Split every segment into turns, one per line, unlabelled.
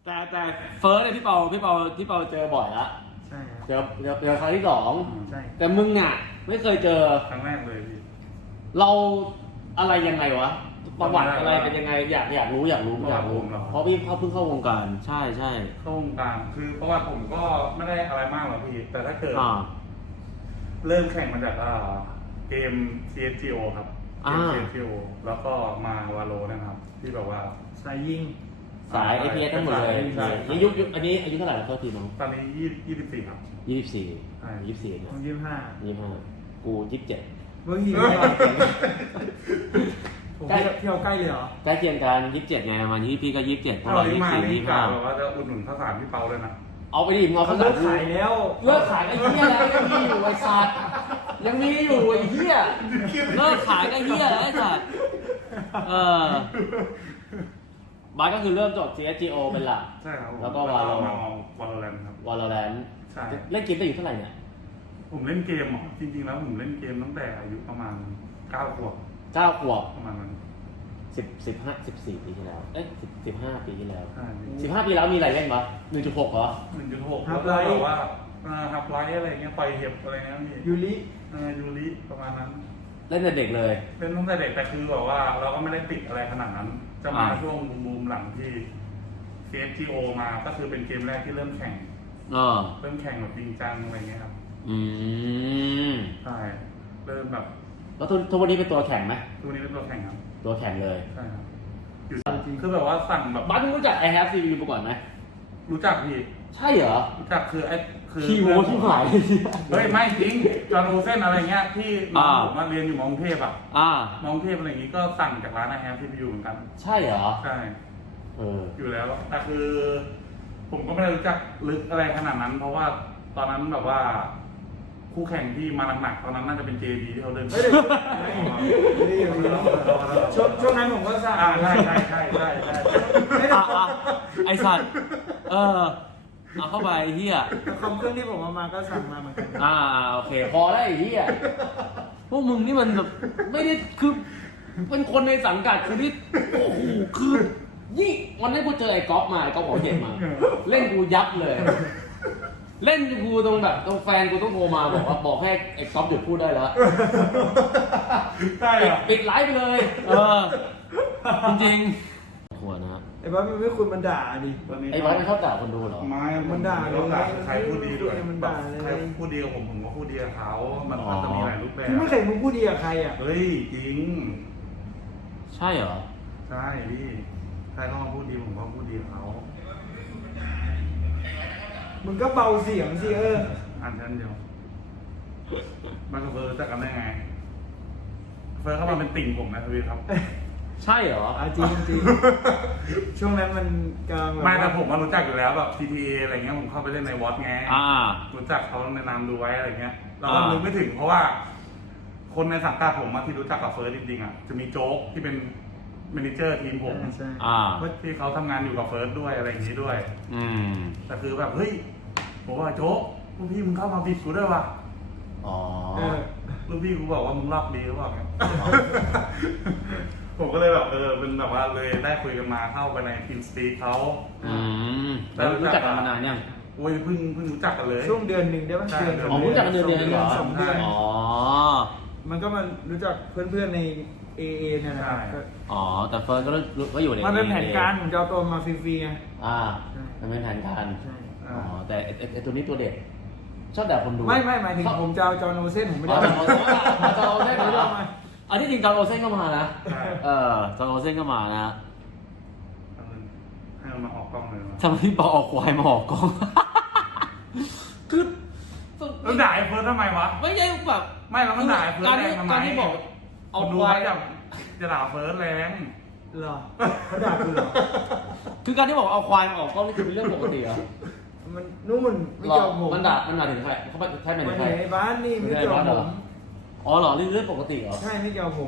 แต่เฟิร์สเนี่ยพี่เปาเจอบ่อยละ
ใช่ครับ
เจอครั้งที่สอง
ใช่
แต่มึงอ่ะไม่เคยเจอ
ครั้งแรกเลยพี่
เราอะไรยังไงวะประวัติอะไรเป็นยังไงอยากรู้เพราะพี่เขาเพิ่งเข้าวงการใช่
เข้าวงการคือประวัติผมก็ไม่ได้อะไรมากหรอกพี่แต่ถ้าเกิดเริ่มแข่งมาจากเกม CSGO ครับเกม CSGO แล้วก็มาวาโลนะครับที่แบบว่า
สายยิง
สาย APS ทั้งหมดเลย
ใช่
นี่ยุคอันนี้อายุเท่าไหร่แล้วโทษทีน้อง
ตอนนี้24ครับ
24
ใช่
24
ผ
เนี่ย
ม25
กู27
เมื่อกี้ผมเที่ยวใกล้เลยเหรอ
ใกล้เคียงกัน27ไงประมาณพี่ก็27พวก
เรา
เรา
ที่มานี่กะแบบ
24
ว่าจะอุดหนุนข้าวสารพี่เปาเลยนะ
25เอาไปดิมึงเอา
เขา
ข้าว
เลิ
สาร
กขายแล้ว
เลิกขายไอ้เหี้ยแล้วยังมีอยู่ไอ้สัตว์ยังมีอยู่ไอ้เหี้ยเลิกขายไอ้เหี้ยแล้วไอ้สัตว์บาสก็คือเริ่มจบ CSGO เป็นหลัก
ใช่ครับผม
แล้วก็ Valo
วาโลแรนครับ
Valorant
ใช่
เล่นเกมได้อยู่เท่าไหร่เนี่ย
ผมเล่นเกมจริงๆแล้วผมเล่นเกมตั้งแต่อายุประมาณ9 ขวบ
9 ขวบ
ประมาณนั้น
14 ปีที่แล้ว เอ้ย15 ปีที่แล้ว
ใช่
15 ปีแล้วมีอะไรเล่นปะ 1.6 เหรอ
1.6แล้วก็แบบว่าฮับไลท์อะไรเงี้ยปล่อยเห็บอะไรเงี้ยพี่
ยูริ
ยูริประมาณนั้น
เล่นแต่เด็กเลย
เป็นตั้งแต่เด็กแต่คือแบบว่าเราก็ไม่ได้ติดอะไรขนาดนั้น จะมาช่วงบูมหลังที่ CSGO มาก็คือเป็นเกมแรกที่เริ่มแข่งเริ่มแข่งแบบจริงจังอะไรเงี้ยครับ ใช่เริ่มแบบ
แล้วทุกวันนี้เป็นตัวแข่งไหม
ตัวนี้เป็นตัวแข่งครับ
ตัวแข่งเลย
ใช่ครับอยู่คือแบบว่าสั่งแบบ
บ้านมึงรู้จัก I have CPU มาก่อนไหม
รู้จักพี่
ใช่เหรอ
รู้จักคือคือ
คีโมที่หาย
เฮ้ยไม่จริงจอห์นโอเซนอะไรเงี้ยที่น้องผมมาเรียนอยู่มอกรุงเทพอ่ะมอกรุงเทพอะไรอย่างงี้ก็สั่งจากร้านอาหารที่ไปอยู่เหมือนกัน
ใช่เหรอ
ใช่ อยู่แล้วแต่คือ ผมก็ไม่ได้รู้จักลึกอะไรขนาดนั้น เพราะว่าตอนนั้นแบบว่า คู่แข่งที่มาหนักๆตอนนั้นน่าจะเป็น JD ที่เขาเล่น
ช่วงนั้นผมก็สั่ง
ใช่
ไอสัตว์เอาเข้าไปเฮีย
คอมเครื่องที่ผมเอามาก็สั่งมาเหมือนกัน
โอเคพอได้ไอ้เฮียพวกมึงนี่มันแบบไม่ได้คือเป็นคนในสังกัดคือที่โอ้โหคือนี่วันนี้กูเจอไอ้ก๊อฟมาไอ้ก๊อฟหัวเห็ดมา เล่นกูยับเลย เล่นกูตรงแบบตรงแฟนกูต้องโทรมาบอกให้ไอ้ก๊อฟหยุดพูดได้แล้ว
ใช่เหรอ
ปิดไลฟ์ไปเลย จริงๆหัวนะ
ไอ้บ้ามันไม่คุณมันด่าดิ
ไอ้บอสมันชอบด่าคนดูเหรอ
มันด่าใครพูดดีด้วย
มันด่าเลย
ใครพูดดีกับผมก็พูดดีกับเขามันจะมีหลายรูปแบบ
พี่ไม่เคยมึงพูดดีกับใครอ่ะ
เฮ้ยจริง
ใช่เหรอ
ใช่พี่ใครก็มาพูดดีผมก็พูดดีกับเขา
มึงก็เบาเสียงสิ
อ่านชั้นเดียวมันกับเฟิร์สรู้จักกันได้ไงเฟิร์สเข้ามาเป็นติ่งผมนะพี่ครับ
ใช่เหรอ
จริงจริงช่วงนั้นมันกำลังแบบ
ไม่แต่ผมมารู้จักอยู่แล้วแบบ CTA อะไรเงี้ยผมเข้าไปเล่นในวอตไงรู้จักเขาในนามดูไว้อะไรเงี้ยเราก็นึกไม่ถึงเพราะว่า คนในสังกัดผมมาที่รู้จักกับเฟิร์สจริงๆอ่ะจะมีโจ๊กที่เป็นเมเนเจอร์ทีมผม
ใช่
ที่เขาทำงานอยู่กับเฟิร์สด้วยอะไรอย่างนี้ด้วยแต่คือแบบเฮ้ยผมว่าโจ๊กลูกพี่มึงเข้ามาบิดกูด้วยว่ะลูกพี่กูบอกว่ามึงรอบดีหรือเปล่าเนี่ยผมก็เลยแบบเป็นแบบว่าเลยได้คุยกันมาเข้าไปในทีมสปีดเขา
แล้วรู้จักกันมานานยัง
โอ้ยเพิ่งรู้จักกันเลย
ช่วงเดือนหนึ่งได้ป่ะ
รู้จักกันเดือนเหรอ
2 เดือน มันก็มารู้จักเพื่อนๆใน AA เนี่ยนะครับ
แต่เฟิร์นก็อยู่ใน
มันเป็นแผนการผมจะเอาตัวมาฟรีๆไง
มันเป็นแผนการแต่ไอตัวนี้ตัวเด็กชอบด่าคนดู
ไม่หมายถึงผมจะเอาจอห์นโอเซนผมไม่ได้
จอห์นโอเซนไม่ได้อันที่จริงจอห์นโอเซนก็มานะจอห์นโอเซนก็มานะ
ให้มันมาออกกล้องเลย
ทำไมพี่ปอออกควายมาออกกล้องคือ
แล้วด่าไอ้เฟิร์สทำไมวะ
ไม่ใช่แบบ
ไม่แล้วมันด่าไอ้เฟิร์สแรงทำไม
การที่บอก
เอาควายจะด่าเฟิร์สแรง
เหรอเขาด่าคุณเหรอ
คือการที่บอกเอาควายมาออกกล้องนี่คือเป็นเรื่องปกติเหรอ
มันนู่นไม่เกี่ยวผม
มันด่าถึงใครเขาใช่ไหม
ใครในบ้านนี่ไม่เกี่ยวผม
เหรอเรื่องปกติเหรอ
ใช่ไม่เกี่ยวผม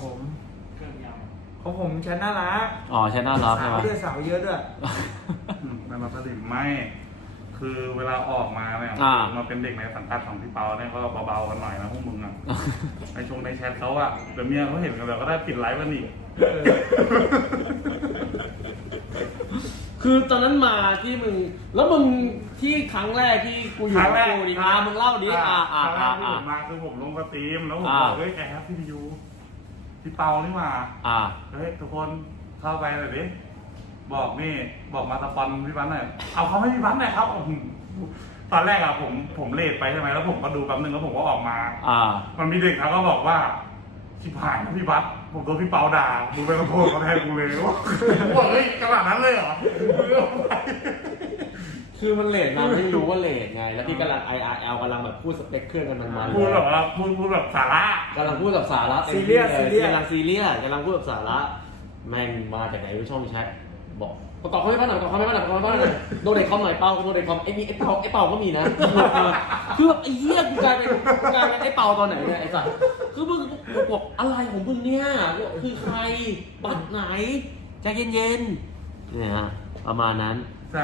ของผมแชทน่ารัก
แชทน่ารักใช่ไหม
ด้วยสาวเยอะด้วย
มันมาผลิตไม่คือเวลาออกมาเนี่ยมาเป็นเด็กในสังกัดของพี่เปาเนี่ยก็เบาๆกันหน่อยนะพวกมึงอ่ะในช่วงในแชทเขาอ่ะเดี๋ยวเมียเขาเห็นกันแล้วก็ได้ปิดไลฟ์กันอีก
คืคือตอนนั้นมาที่มึงแล้วมึงที่ครั้งแรกที่กูอยู่
ครั้งแรก
กูดิมึงเล่าดิ
ครั้งแรกที่ผมมาคือผมลงสตรีมแล้วผมบอกเฮ้ยแอบพี่ยูพี่เปานี่มาเฮ้ยทุกคนเข้าไปหน่อยดิบอกนี่บอกมาสปอนพี่บันหน่อยเอาเขาให้พี่บันหน่อยครับตอนแรกอะผมเลทไปใช่ไหมแล้วผมก็ดูแป๊บนึงแล้วผมก็ออกมามันมีเด็กเขาก็บอกว่าชิบหายนะพี่บัสผมโดนพี่เปาด่ามึงไปขอโทษเขาแทนกูเลยว่าเฮ้ยขนาดนั้นเลยเหรอ
คือมันเลทมาไม่รู้ว่าเลทไงแล้วพี่กำลัง IRL กำลังแบบพูดสเปคเครื่องกันมันๆ
พูดแบบว่าพูดแบบสาระ
กำลังพูดกับสาระ
ซีเรียส
กำลังซีเรียสกำลังพูดกับสาระแม่งมาจากไหนช่องแชทบอกประกอบเขาไม่พันหน่อยประกอบเขาไม่พันหน่อยประกอบเขาไม่พันหน่อยโดนเด็กคอมหน่อยเป้าโดนเด็กคอมไอ้เป่าก็มีนะคือแบบไอ้เหี้ยกูกลายเป็นไอ้เป่าตอนไหนเนี่ยไอ้สัสคือมึงบอกอะไรของมึงเนี่ยคือใครบัตรไหนใจเย็นๆเนี่ยฮะประมาณนั้น
ใช่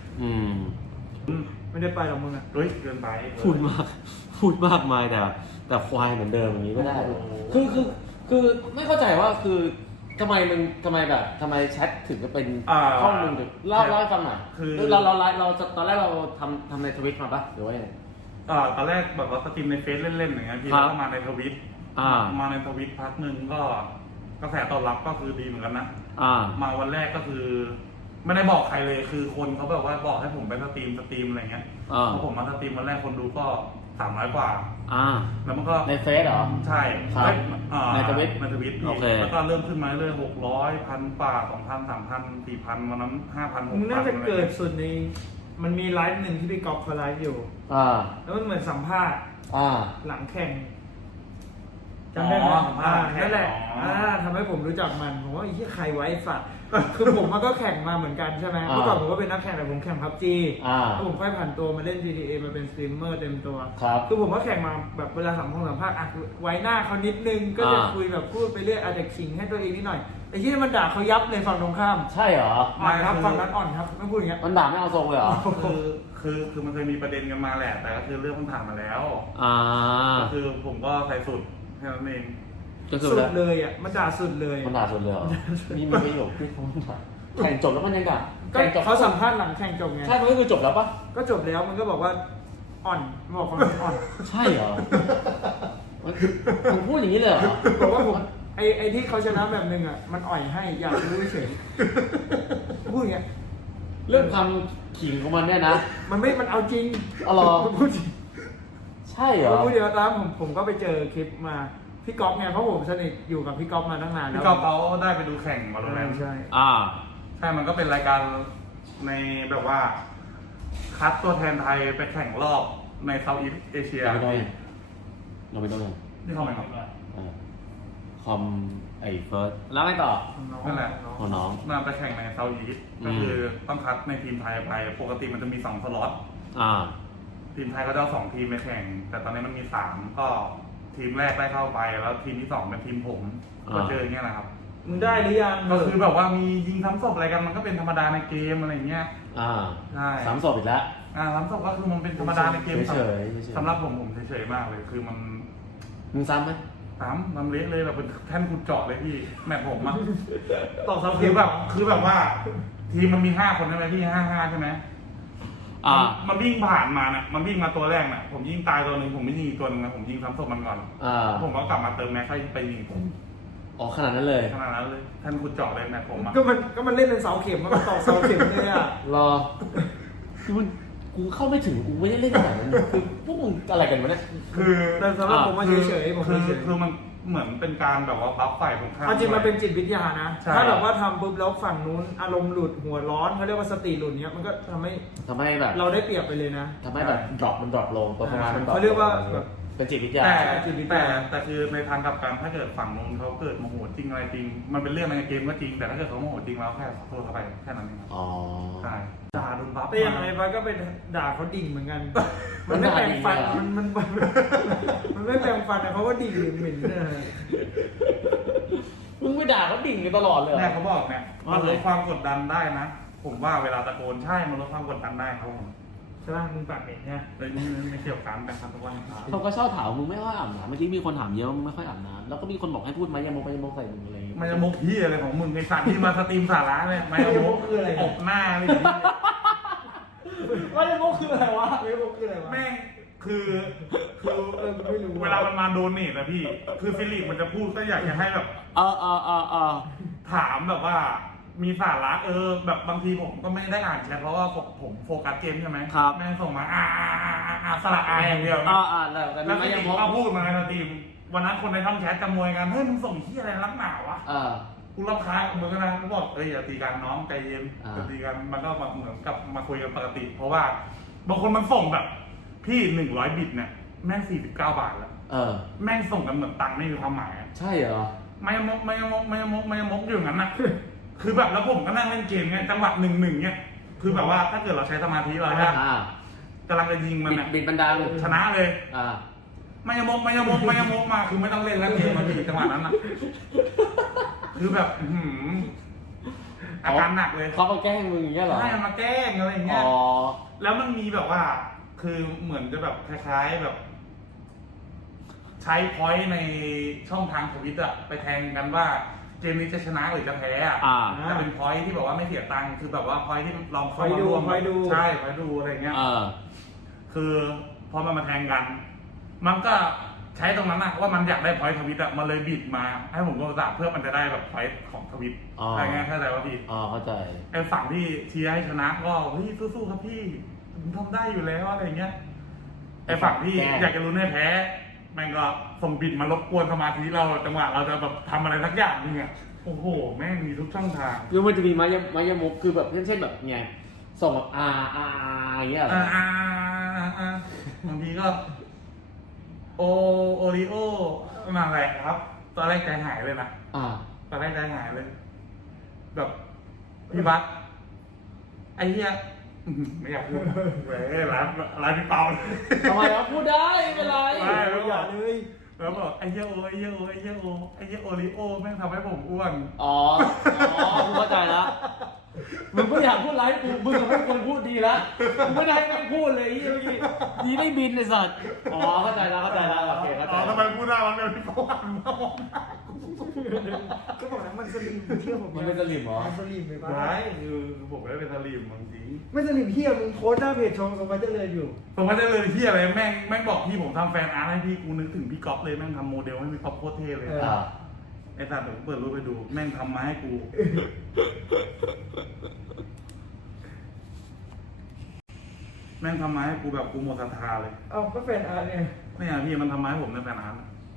ไม่ได้ไปหรอกมึงอ่ะ
เฮ้ยเกินไป
พูดมากมายแต่ควายเหมือนเดิมอย่างนี้ไม่ได้คือไม่เข้าใจว่าคือทำไมแบบทำไมแชทถึงจะเป็นห้องมึงถึงเล่าให้ฟังหน่อยคือเราตอนแรกเราทำในทวิตมาปะหรือว่ายังไง
ตอนแรกแบบว่าสตรีมในเฟซเล่นๆอย่างเงี้ยพี่แล้วก็มาในทวิตมาในทวิตพักหนึ่งก็กระแสตอบรับก็คือดีเหมือนกันนะมาวันแรกก็คือไม่ได้บอกใครเลยคือคนเขาแบบว่าบอกให้ผมไปสตรีมอะไรเงี้ยพอผมมาสตรีมวันแรกคนดูก็300 กว่าแล้วมันก็
ในเฟซเหรอ
ใช่
ในทวิต
แล้วก็เริ่มขึ้นมาเรื่อย600 1,000 กว่า 2,000 3,000 4,000วันนั้น 5,000
มึงน่าจะ
6,000
เกิดสุดในมันมีไลฟ์หนึ่งที่พี่ก๊อฟเขาไลฟ์อยู่แล้วมันเหมือนสัมภาษณ์หลังแข่งจำได้ไหมนั่นแหละทำให้ผมรู้จักมันผมว่าไอ้ที่ใครไว้สัตว์คือผมมันก็แข่งมาเหมือนกันใช่ไหมเมื่อก่อนผมก็เป็นนักแข่งแต่ผมแข่งพับจีแล้วผมค่อยผ่านตัวมาเล่น GTA มาเป็นสตรีมเมอร์เต็มตัวคือผมก็แข่งมาแบบเวลาสัมภาษณ์ไว้หน้าเขานิดนึงก็จะคุยแบบพูดไปเรื่อยอาจจะขิงให้ตัวเองนิดหน่อยไอ้ที่มันด่าเขายับเลยฝั่งตรงข้าม
ใช่เหรอ
ไม่ครับฝั่งนั้นอ่อนครับไม่พูดอย่างเงี้ย
มันด่าไม่เอาทรงเลยเหรอ
คือมันเคยมีประเด็นกันมาแหละแต่ก็คือเรื่องมันผ่านมาแล้วก็คือผมก็ใส่สุดแค่นั้นเอง
สุดเลยอ่ะมันด่าสุดเลย
มันด่าสุดเลยเหรอมีประโยคที่เขาด่าแข่งจบแล้วมันยังด่า
เขาสัมภาษณ์หลังแข่งจบไง
ใช่มันก็คือจบแล้วปะ
ก็จบแล้วมันก็บอกว่าอ่อนบอกความอ่อน
ใช่เหรอมันพูดอย่างนี้เลยเหรอ
บอกว่าผมไอ้ที่เขาชนะแบบนึงอ่ะมันอ่อยให้อยากรู้เฉยพูดอย่างเงี้ย
เรื่องความขิงของมันเนี่ยนะ
มันเอาจริง
หรอ
พูดจริง
ใช่เหรอ
พูดเดี๋ยวตามผมก็ไปเจอคลิปมาพี่ก๊อฟไงเพราะผมสนิทอยู่กับพี่ก๊อฟมาตั้งนานแล้ว
พี่ก๊อฟเขาได้ไปดูแข่งมาแล้ว
ใช่
ใช่มันก็เป็นรายการในแบบว่าคัดตัวแทนไทยไปแข่งรอบในเซาท์อีสเอเชีย
เราไปต้องเลย
นี่เข้าไหมครับ
คอมไอ้เฟิร์สแล้วไงต่อ
นั่นแหละ
น้อง
มาไปแข่งในเซาท์อีสก็คือต้องคัดในทีมไทยไปปกติมันจะมี2 สล็อตทีมไทยก็จะเอา2 ทีมไปแข่งแต่ตอนนี้มันมี3ก็ทีมแรกได้เข้าไปแล้วทีมที่2เป็นทีมผมก็เจออย่างเงี้ยนะครับ
มึงได้หรือยัง
ก็คือแบบว่ามียิงซ้ำศพอะไรกันมันก็เป็นธรรมดาในเกมอะไรเงี้ย
ใช่ซ้ำศพอีกแล้ว
ซ้ำศพก็คือมันเป็นธรรมดาในเกมเฉยสำหรับผมเฉยๆมากเลยคือมัน
มึงซ้ำไหม
ซ้ำเละเลยแบบเป็นแท่นขุดเจาะเลยพี่แมปผมอะ
ต่อซ้ำ
คือแบบว่าทีมมันมี5 คนใช่ไหมพี่5 ใช่ไหมมันวิ่งผ่านมาเนี่ยมันวิ่งมาตัวแรกเนี่ยผมยิงตายตัวหนึ่งผมไม่ยิงอีกตัวหนึ่งนะผมยิงซ้ำศพมันก่อนผมก็กลับมาเติมแม็กซ์ไปยิงผม
ขนาดนั้นเลย
ท่านคุณเจาะเลยแม็กผม
ก็มันเล่นเป็นเสาเข็มมันต่อเสาเข็มเลยอ่ะ
รอคือกูเข้าไม่ถึงกูไม่ได้เล่นขนาดนั้นคือพวกมึงอะไรกันวะเนี่ย
คือ
แต่สำหรับผมมาเฉยๆผม
คือมันเหมือนเป็นการแบบว่าบัฟไฟผมข้าม
จริงมันเป็นจิตวิทยานะถ้าแบบว่าทำปุ๊บแล้วฝั่งนู้นอารมณ์หลุดหัวร้อนเขาเรียกว่าสติหลุดเนี้ยมันก็ทำให้
แบบ
เราได้เปรียบไปเลยนะ
ทำให้แบบดรอปมันดรอปลงตัวประมาณมันดรอป
เขาเรียกว่าแบบ
เป็นจิตวิทยา
แต่คือในทางกลับกันถ้าเกิดฝั่งนู้นเขาเกิดโมโหจริงอะไรจริงมันเป็นเรื่องในเกมก็จริงแต่ถ้าเกิดเขาโมโหจริงแล้วแค่ขอโทษเขาไปแค่นั้นเองใช่ด่าโดนบัฟ
แต่อย่างไรไปก็เป็นด่าเขาดิ่งเหมือนกันมันไม่แปลงฟันมันไม่แปลงฟันนะเขาก็ดิ่งเหม็นเนี่ย
มึงไปด่าเขาดิ่งกันตลอดเลย
แม่เขาบอกเนี่ยมันลดความกดดันได้นะผมว่าเวลาตะโกนใช่มันลดความกดดันได้ครับผม
ใช่ป่ะมึงปากเหม็นใช่ไหม
เลยไม่เกี่ยวกันแต่ทำทุกวันครับ
เขาก็ชอบถามมึงไม่ค่อยอาบน้ำเมื่อกี้มีคนถามเยอะว่ามึงไม่ค่อยอาบน้ำแล้วก็มีคนบอกให้พูดไหมยามกใส่มึงอะไรอย่างเงี้ย
มันจะมุกที่อะไรของมึงไอ้สัตว์ที่มาสตรีมสาระเนี่ยไม่เอามุกคืออะไรอบหน้าอะไรอย่างเงี้ย
ว่าจะโมกคืออะไรวะไม่โมกคืออะไรวะ
แม่งคือ
ไม่รู้
เวลามันมาโดนนี่นะพี่ คือฟิลิปมันจะพูดก็อยากจะให้แบบ ถามแบบว่ามีสาระแบบบางทีผมก็ไม่ได้อ่านแชทเพราะว่าผมโฟกัสเกมใช่ไหม
ครับ
แม่งส่งมาสระอาอย่างเดียวนะ
แต่
แล้ว
ไม่
ฟิ
ยั
ลิ
ง
ป
มก
ก็พูดมาในสตรีมวันนั้นคนในช่องแชทจะมวยกันเฮ้ยมึงส่งที่อะไรนักหนาวะกูรำคาญมึงก็นะกูบอกอย่าตีกันน้องใจเย็นอย่าตีกันมันก็เหมือนกับมาคุยกันปกติ เพราะว่าบางคนมันส่งแบบพี่100 บิตเนี่ยแม่ง49 บาทแล้วแม่งส่งกันเหมือนตังค์ไม่มีความหมาย
ใช่เหรอ
ไม่มกอยู่อย่างนั้นนะ คือแบบแล้วผมก็นั่งเล่นเกมไงจังหวะ1-1เนี่ยคือแบบว่าถ้าเกิดเราใช้สมาธิเราเนี่ยกำลังจะยิงมันเนี่ย
บิดบันดัง
ชนะเลย ไม่มกมาคือไม่ต้องเล่นแล้วเกมมันมีจังหวะนั้นนะคือแบบอาการหนักเลย
เขามาแกล้งมึงอย่างเงี้ยเหรอ
ใช่มาแกล้งอะไรอย่างเงี้ยแล้วมันมีแบบว่า คือเหมือนจะแบบคล้ายๆแบบ ใช้พอยต์ในช่องทางทวิตอะไปแทงกันว่าเกมนี้จะชนะหรือจะแพ้อะแต่เป็นพอยต์ที่แบบว่าไม่เสียตังค์คือแบบว่าพอยต์ที่ลองเข้ามาร่วมใช่พอยต์ดูอะไรเงี้ยคือพอมันมาแทงกัน มันก็ใช้ตรงนั้นอะว่ามันอยากได้พอยต์ทวิตอะมันเลยบิดมาให้ผมโทรศัพท์เพื่อมันจะได้แบบพอยต์ของทวิตอะไรเงี้ยเข้าใจว่าพี่
เข้าใจ
ไอ้ฝั่งที่เชียร์ให้ชนะก็เฮ้ยสู้ๆครับพี่ผมทำได้อยู่แล้วอะไรเงี้ยไอ้ฝั่งที่อยากจะลุ้นให้แพ้แม่งก็ส่งบิดมารบกวนสมาธิเราจังหวะเราจะแบบทำอะไรสักอย่างนึงอ่ะโอ้โหแม่งมีทุกช่องทาง
คือมันจะมีไม้ยมกคือแบบเช่นแบบไงส่งแบบอย่างเงี้ยเหร
บางทีก็โอริโอนั่นแหละครับตอนแรกใจหายเลยนะตอนแรกใจหายเลยแบบพี่บัสไอ้เหี้ยไม่อยากพูดร้านพี่เปา
ทำไมพูดได้ไม่เป็นไร
ไม่อยากเลยแล้วบอกไอ้เหี้ยโอริโอแม่งทำให้ผมอ้วน
กูเข้าใจแล้วมึงไม่อยากพูดไรมึงไม่ควรพูดดีแล้วมึงไม่ได้ไม่พูดเลยดีไม่บินเลยสัตว์เข้าใจแล้วโอเคเข้าใจ
ทำไมพูดได้มันเป็นพี่เปา
ก็บอกแล้วมันสลิมเที่ยวผม
มันเป็นสลิมเหรอ
มันสลิมไปบ้าง
ไม่คือผมไม่ได้เป็นสลิมบางที
ไม่สลิมเที่ยวมึงโพสต์หน้าเพจชงสมัยเจริญอยู่
สมัยเจริญที่อะไรแม่งบอกพี่ผมทำแฟนอาร์ตให้พี่กูนึกถึงพี่ก๊อฟเลยแม่งทำโมเดลให้พี่ก๊อฟโคตรเท่เลยไอ้สัตว์ผมเปิดรูปไปดูแม่งทำมาให้กูแม่งทำมาให้กูแบบกูหมดศรัทธาเลย
ก็แฟนอาร์ตเนี่ย
พี่มันทำมาให้ผมในแฟนอาร์ต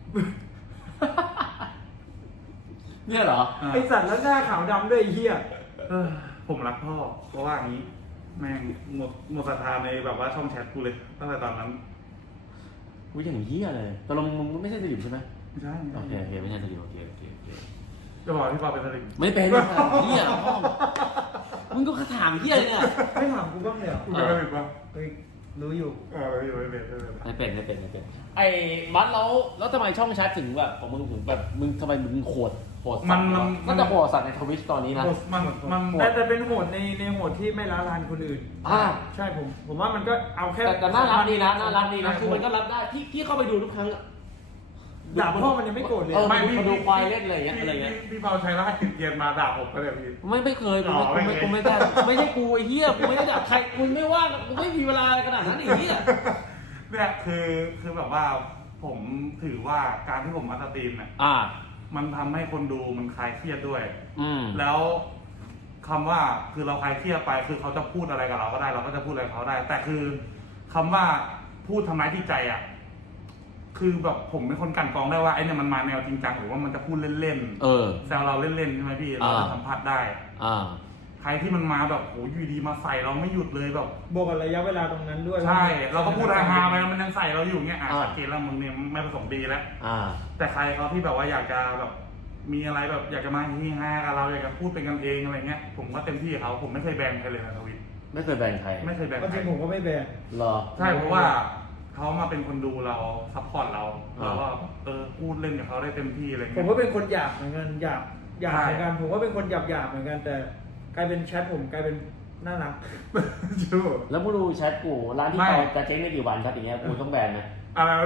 เนี่ยเหรอ
ไอสัตว์แล้วหน้าขาวดำด้วยไอ้เหี้ย
ผมรักพ่อเพราะว่าอย่างนี้แม่งหมดศรัทธาในแบบว่าช่องแชทกูเลยตั้งแต่ตอนนั้น
กูอย่างเหี้ยเลยตกลงมึงไม่ใช่สลิมใช่ไหม
ไม่ใช่
โอเคไม่ใช่สลิมโอเค
จะบอกพี่ปอเป็นสลิม
ไม่เป็นเหี้ยพ่อมึงก็ถามเหี้ยเนี่ย
ไม่ถามกูบ้างเลยเหรอ
กูเป็นสลิมปะ
รู้อยู่
ไม่เป็น
ไอ้บัสแล้วทำไมช่องแชทถึงแบบของมึงถึงแบบมึงทำไมมึงโหด
มัน
ก็จะโหดสัตว์ในทวิตตอนนี้นะ
มัน
แต่เป็นโหดในโหดที่ไม่ละลานคนอื่นใช่ผมว่ามันก็เอาแค่
แต่น่ารักดีนะคือมันก็รับได้พี่เข้าไปดูทุกครั้ง
ด่าพ่อมันยังไม่โกรธเลย
ไม่พี่ดูควายเล่นอะไรเงี้ย
พี่เปาใช้รหัสติดเกียร์มาด่าผมก็เลยพี่
ไม่เคยกูไม่ได้ไม่ใช่กูไอ้เหี้ยกูไม่ได้ด่าใครกูไม่ว่างกูไม่มีเวลาขนาดนั้นไอ้เหี้ย
เนี่ยคือแบบว่าผมถือว่าการที่ผมมาสตรีมเนี่ยมันทำให้คนดูมันคลายเครียดด้วยแล้วคำว่าคือเราคลายเครียดไปคือเขาจะพูดอะไรกับเราก็ได้เราก็จะพูดอะไรกับเขาได้แต่คือคำว่าพูดทำร้ายจิตใจอ่ะคือแบบผมเป็นคนกั่นกรองได้ว่าไอ้เนี่ยมันมาแนวจริงจังหรือว่ามันจะพูดเล่นๆแซวเราเล่นๆใช่ไหมพี่เราจะสัมผัสได้ใครที่มันมาแบบโหอยู่ดีมาใส่เราไม่หยุดเลยแบบ
บวกกับระยะเวลาตรงนั้นด้วย
ใช่เราก็พูดฮาๆไปมันยังใส่เราอยู่เงี้ยสังเกตแล้วมึงเนี่ยไม่ประสงค์ดีแล้วแต่ใครเขาที่แบบว่าอยากจะแบบมีอะไรแบบอยากจะมาฮีฮากับเราอยากจะพูดเป็นกันเองอะไรเงี้ยผมก็เต็มที่เขาผมไม่เคยแบนใครเลยนะทวิต
ไม่เคยแบนใคร
ไม่เคยแบน
จริงผมก็ไม่แบน
หรอ
ใช่เพราะว่าเขามาเป็นคนดูเราซัพพอร์ตเราแล้วก็พูดเล่นกับเขาได้เต็มที่อะไรเงี้ย
ผมก็เป็นคนหยาบเหมือนกันหยาบเหมือนกันผมก็เป็นคนหยาบเหมือนกันแต่กลายเป็นแชทผมกลายเป็นน่ารัก
จู
แล้วมึงดูแชทกูร้านที่
ไม่
เขาจะเจ๊งในกี่วันครับอย่างเงี้ยกูต้องแบนไหม
อะไรวะ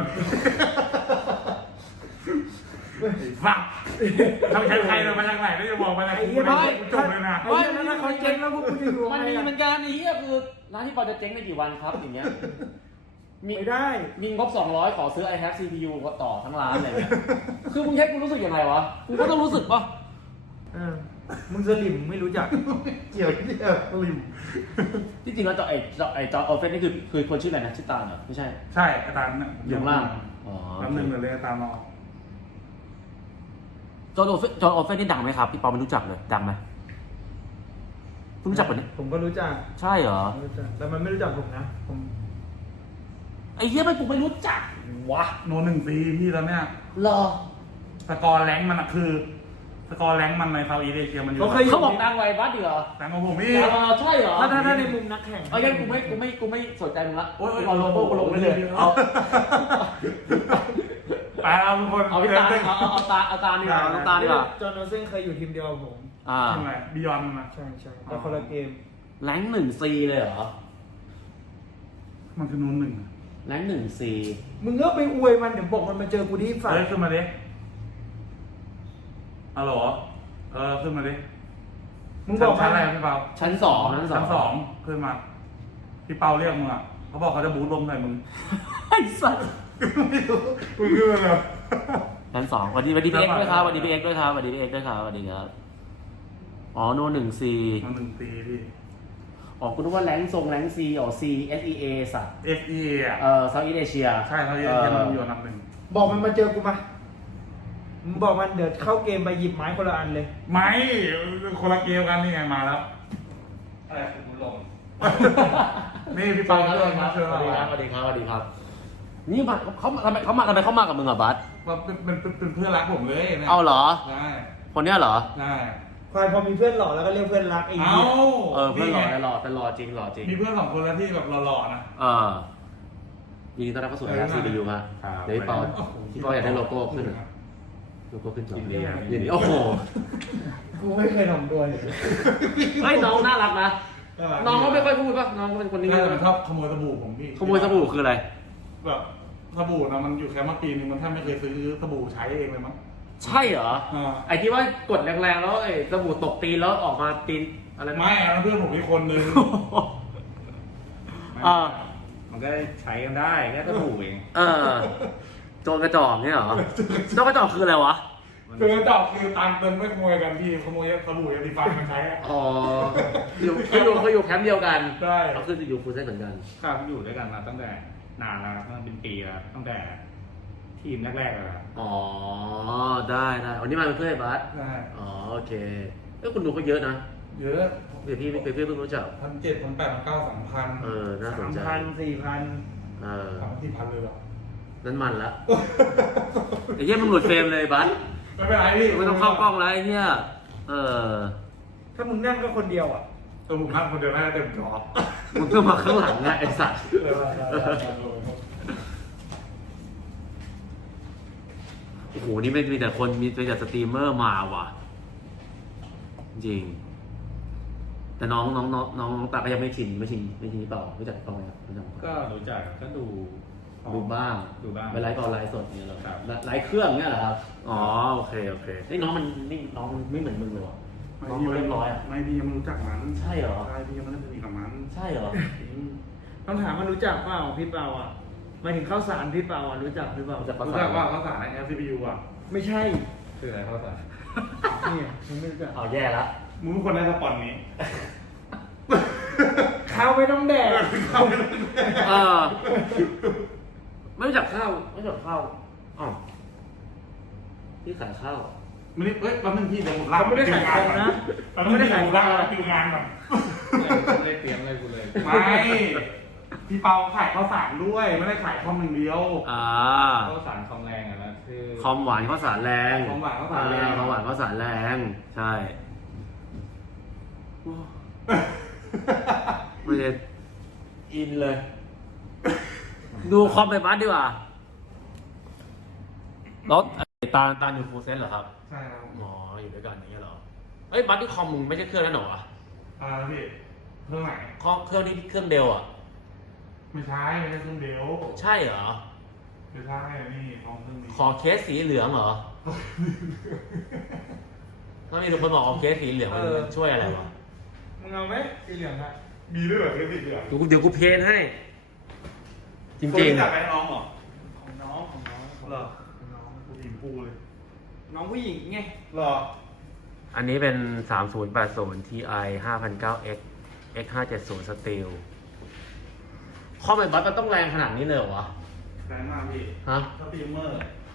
ฟังทำใครใครเรามาทางไหนแล้วจะบอกมาอะไรกูไม่จบเลยนะ
ไอ้เหี้ยนั่นเขาเจ๊งแล้วพวกกูจะอยู่
มัน
ไง
มี
อะ
เหมือนกันไอ้เหี้ยคือร้านที่ปอจะเจ๊งในกี่วันครับอย่างเงี้ย
ไม่ได้
มีงบ200ขอซื้อ iHack CPU ต่อทั้งร้านอะไรเงี้ยคือมึงแค่กูรู้สึกยังไงวะกูก็ต้องรู้สึกป่ะ
มึงสลิมไม่รู้จัก
เกี่ยวที่ริม
ที่จริงแล้วจอออฟเฟนนี่คือคนชื่ออะไรนะชื่อตาลเหรอไม่ใช่
ใช่อาจารย์น่ะ
อยู่ข้างล่างอ๋อ
แป๊บนึงเลยอาจารย์รอ
จอออฟเฟนนี่ดังไหมครับพี่ปอไม่รู้จักเลยดังไหมเพิ่งรู้จักปะเนี่ย
ผมก็รู้จัก
ใช่เหรอ
รู้จักแต่มันไม่รู้จักผมนะผม
ไอ้เหี้ยไม่กูไม่รู้จักวะ
โนหนึ่งซีพี่แล้วเนี่ย
รอ
สกอร์แรงค์มันอะคือ สกอร์แรงค์มันในเซาท์อีสเอเชียมันอยู่
เขาบอกดังไวบัสดีเหรอ
แต่ของผมพี่
ใช่เหรอ
ถ้าในมุมนักแข่ง
เอายังกูไม่สนใจมึงละ
โอ๊ย
เอาโลโก้กูลงไปเลย
เอา ไปเอาทุกคน
เอาพี่ตาเอาตาดีกว่าเอาตาดีกว่า
จอห์นโนเซนเคยอยู่ทีมเดียวกับผม
ใช่ไหมบิยอนมา
ใช่แต่คนละเกม
แรงค์1 C เลยเหรอ
มันคือโนหนึ่ง
แรงค์1 C
มึงก็ไปอวยมันเดี๋ยวบอกมันมาเจอกูที่ฝั่ง
เฮ้ยขึ้นมาดิฮัลโหลขึ้นมาดิ
มึงบอก
ชั้นอะไร
มัน
พี่เปา
ชั้น2
ชั้นสองขึ้นมาพี่เปาเรียกมึงอ่ะเขาบอกเขาจะบูทลมใส่มึง
ไอ้สัส
ไม่รู้มึงขึ้นมาเลย
ชั้น2สวัสดีพี่เอ็กซ์ด้วยครับสวัสดีพี่เอ็กซ์ด้วยครับสวัสดีพี่เอ็กซ์ด้วยครับสวัสดีครับอ๋อโน1 C
มันหนึ่งตีพี่
อ๋อคุณนึกว่าแรงค์แรงค์ C อ๋อ C S E A สัตว์
FEA อ่ะ
เซาท์อีสเอเชีย
ใช่เขาเรียกมันอยู่อันดับหนึ่ง
บอกมันมาเจอกูมามึงบอกมันเดี๋ยวเข้าเกมไปหยิบไม้คนละอันเลย
ไม่คนละเกมกันนี่ไงมาแล้ว
อะไรคือบุญลง
นี่พี่
ฟั
เปาง
ครับ
เชิญ
ค
มา
รับ
เชิญ
สวัสดีค
มา
รับสวัสดีครับสวัสดีครับนี่มาเขาทำไมเขามากับมึงอ่ะบัส
ว่าเป็นเพื่อนรักผมเลยนะ
เอาเหรอ
ใช่
คนเนี้ยเหรอ
ใช่
ควายพอมีเพื่อนหล่อแล้วก็เรียกเพื่อนรักไอ้
เอา
เหี้ย
เพื่อนหล่อ
ไง
แต่หล่อจริงหล่อจริง
มีเพื่อนสองคนแล้วที่แบบหล่อๆนะ
ยินดีต้อนรับเข้าสู่รายการ CPU ครับเดี๋ยวพี่ปอพี่ปออยากได้โลโก้ขึ้นเหรอโลโก้ขึ้นจอ
ยินดีครับ
ยินดีโอ้โห
กูไม่เคยทำด้วยเลย
เฮ้ยน้องน่ารักนะน้องก็ไม่ค่อยพูดป่ะน้องก็เป็นคนนิ่ง
น่าจะมันชอบขโมยสบู่ผมพี่
ขโมยสบู่คืออะไร
แบบสบู่นะมันอยู่แค่มาปีนึงมันแทบไม่เคยซื้อสบู่ใช้เองเลยมั้ง
ใช่เหรอ
อ่า
ไอ้ที่ว่ากดแรงๆแล้วไอ้สบู่ตกตีนแล้วออกมาตีนอะไร
ไม่อันนั้นเพื่อนผมอีกคนนึง
อ่า
มันก็ใช้กันได้แค่ตะบูเอง
โจรกระจอกเนี่ยเหรอโจรกระจอกคืออะไรวะ
คือเจาะคือตังเติมไม่ขโมยกันพี่ขโมยสบู่ยาสีฟันมาใช้อะ
อ๋อเขาอยู่แคมป์เดียวกัน
ใช่
เขาคืออยู่ฟูลเซตเหมือนกัน
ข้าวอยู่ด้วยกันมาตั้งแต่นานแล้วตั้งเป็นปีแล้วตั้งแต่ทีมแรกๆเลยครับ
อ๋อได้วันนี้มาเป็นเพื่อนไอ้บัส
ใช่
อ๋อโอเคคุณดูเขาเยอะนะ
เยอะ
เดี๋ยวพี่เพิ่งรู้จัก
1,700 1,800 1,900 2,000
น่าสนใจ
3,000 4,000
3,000 เลยเหรอ
นั่นมันละไอ้เหี้ยมึงหลุดเฟรมเลยบัส
ไม่เป็นไรพี่
ไม่ต้องเข้ากล้องแล้วไอ้เหี้ย
ถ้ามึงนั่งก็คนเดียวอ่ะ
ตัวผมนั่งคนเดียวน่าจะเต็มจอ
มึงก็มาข้างหลังไงไอ้สัตว์โอ้โหนี่ไม่มีแต่คนมีแต่สตรีมเมอร์มาว่ะจริงแต่น้องตาก็ยังไม่ชินเปล่ารู้จักเปล่าไหมครับรู้จัก
ก็รู้จักก็ดู
ดูบ้าง
ดูบ้าง
ไปไลฟ์ก็ไลฟ์สดเนี่ยเหรอ
ครับ
ไลฟ์เครื่องเนี่ยเหรอครับอ๋อโอเคนี่น้องมันไม่เหมือนมึงเลยว่ะน้องมันเรียบร้อยอ่ะ
ไม่พี่ยังไม่รู้จักมัน
ใช่เหรอ
ใช่พี่ยังไม่ได้สนิทกับมัน
ใช่เหรอ
ต้องถามมันรู้จักเปล่าพี่เปาอ่ะหมายถึงข้าวสารพี่เปาอ่ะรู้จักหรือเปล่า
รู้จัก
รู้จักว่าเขาสารใน LCPU อ่ะ
ไม่ใช่
คืออะไรข้าวสาร
เนี่ยมึงไม่รู้จัก
เอาแย่ละ
มึงเป็นคนได้สปอนนี้
ข้าวไม่ต้องแดก
ไม่รู้จักข้าวอ๋อพี่ขายข้าว
ไม่ได้เอ้ยแป๊บนึงพี่เดี๋ยวผม
เขาไม่ได้ขายของนะ
เขาไม่ได้ขายของคิวงานก่อน
ไม่ได้เตรียมอะไรกูเลย
ไม่พี่เปาขายข้าวสารด้วย ไม่ได้ขายข้าวหนึ่งเดียว
ข้าวสารคอมแรงอ่ะนะคือ
คอมหวานข้าวสารแรง
ของหวานข้าวสารแรง
ความหวานข้าวสารแรงใช่ไม่ได้อินเลย ดูคอมไปบัสดีกว่าแล้วตาอยู่ฟูลเซตเหรอครับ
ใช่ครับ
อ๋ออยู่ด้วยกันอย่างเงี้ยเหรอเอ้ยบัสที่คอมมึงไม่ใช่เครื่องนั้นเหรอวะ
พี่เครื่องไหน
เครื่องนี้เครื่องเดลอ่ะ
ไม่ใช่ไม่ใช่เครื่องเดียว
ใช่เหรอ
ไม่ใช่นี่ของเครื่องนี้
ขอเคสสีเหลืองเหรอถ้ามีทุกคนบอกเอาเคสสีเหลืองมันช่วยอะไรวะ
มึงเอาไหมสีเหลืองอะ
มีด้วยเหรอเครื่องสีเหลือง
เดี๋ยวกูเพนให้ จ
คน
ริง
ที่อยากไปให้น้องเหรอ
ของน้องของน้องของ
เหรอ
น้อง
ผู้หญิงปูเลย
น้องผู้หญิงไง
เหรอ
ๆ อันนี้เป็น 3080 Ti 5009X X570 Steel ข้อมันบัสมันต้องแรงขนาดนี้เลยเหรอวะ
แรงมากพี่
ฮะ
สตรีมเมอร์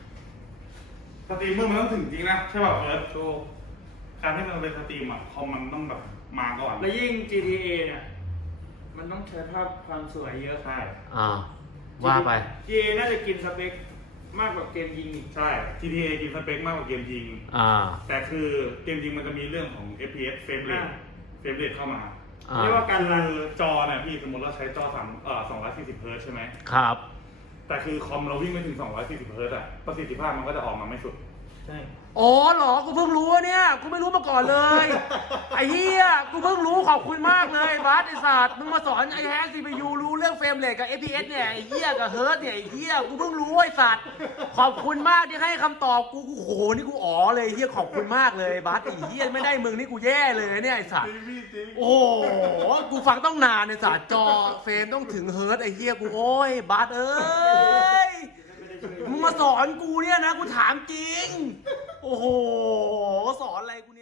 มันต้องถึงจริงนะใช่ป่ะเฟิร์ส
โชว์
การที่มันเป็นสตรีมอ่ะคอมมันต้องแบบมาก่อน
แล้วยิ่ง GTA เนี่ยมันต้องใช้ภาพความสวยเยอะ
ใช่
ว่าไป
GTA น่าจะกินสเปคมากกว่าเกมยิงอีก
ใช่ GTA กินสเปคมากกว่าเกมยิง แต่คือเกมยิงมันจะมีเรื่องของ FPS เฟรมเรทเข้ามา
เรียกว่าการรัน
คือจอเนี่ยพี่สมมติเราใช้จอ240 เฮิร์ตซ์ใช่ไหม
ครับ
แต่คือคอมเราวิ่งไม่ถึง240 เฮิร์ตซ์อ่ะประสิทธิภาพมันก็จะออกมาไม่สุด
ใช่
อ๋อเหรอ กูเพิ่งรู้อะเนี่ย กูไม่รู้มาก่อนเลย ไอ้เหี้ย กูเพิ่งรู้ขอบคุณมากเลยบาสไอ้สัตว์มึงมาสอนไอ้แฮก CPU รู้เรื่องเฟรมเรทกับ FPS เนี่ย ไอ้เหี้ยกับเฮิร์ตเนี่ย ไอ้เหี้ย กูเพิ่งรู้ไอ้สัตว์ ขอบคุณมากที่ให้คำตอบกูโอ้โห นี่กูอ๋อเลยเหี้ยขอบคุณมากเลยบาสไอ้เหี้ยไม่ได้มึงนี่กูแย่เลยเนี่ยไอ้สัตว์ โอ้โห กูฟังต้องนานในศาสตร์จอเฟรมต้องถึงเฮิร์ตไอ้เหี้ยกูโอ้ยบาสเอ้ย มึงมาสอนกูเนี่ยนะ กูถามจริง โอ้โห สอนอะไรกูเนี่ย